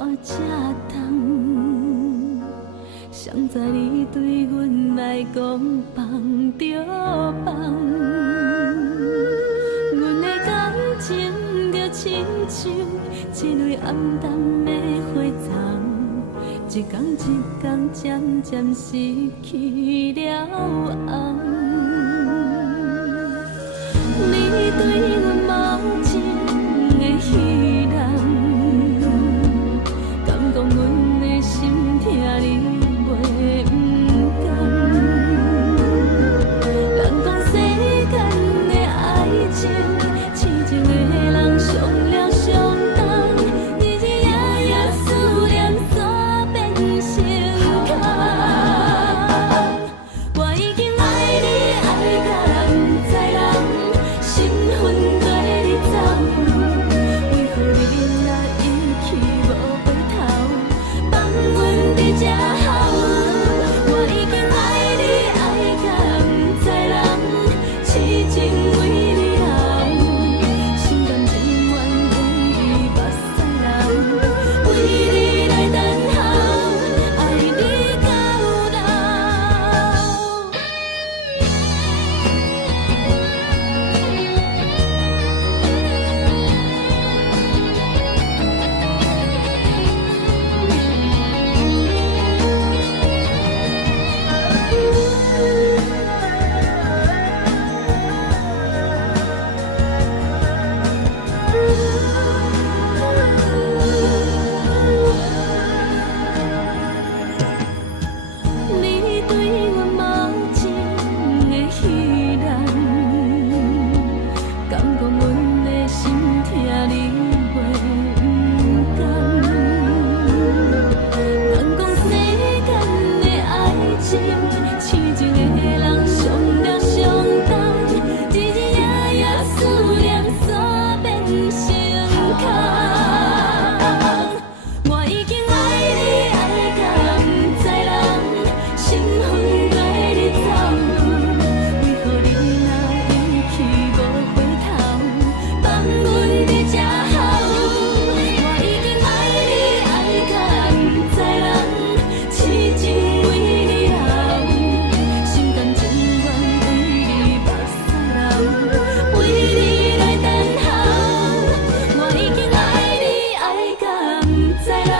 我才通。谁知你对阮来讲放就放，阮的感情就亲像一蕊暗淡的花丛，一天一天渐渐失去了红。你对阮无情的戏人，敢讲阮的心疼你袂不甘？人讲世间的爱情，痴情的人伤了伤重，日日夜夜思念煞变成空。我已经爱你爱到不知人，心魂跟你走，为何你若已去无回头，放阮伫这好？我已经爱你爱到不知人，痴情为你流，心甘情愿为你目屎流，为你来等候，爱你到老。你对阮无情的戏人，敢讲阮的心疼你袂不甘？人讲世间的爱情，痴情的人伤了伤重，日日夜夜思念煞变成空。我已经爱你爱到不知人，心魂跟你走，为何你若已去无回头，放阮伫这好？我已经爱你爱到不知人，痴情为你流，心甘情愿为你目屎流，为你来等候。我已经爱你爱到不知人，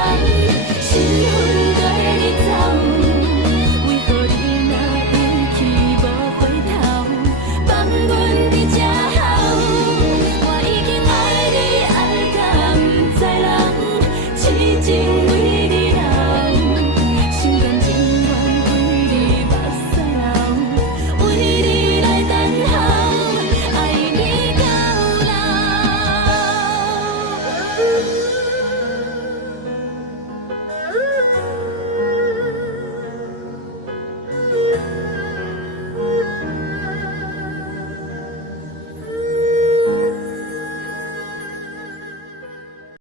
心魂跟你走，为何你若已去无回头，放阮伫这好？我已经爱你爱到不知人，痴情为你流，心甘情愿为你目屎流，为你来等候，爱你到老。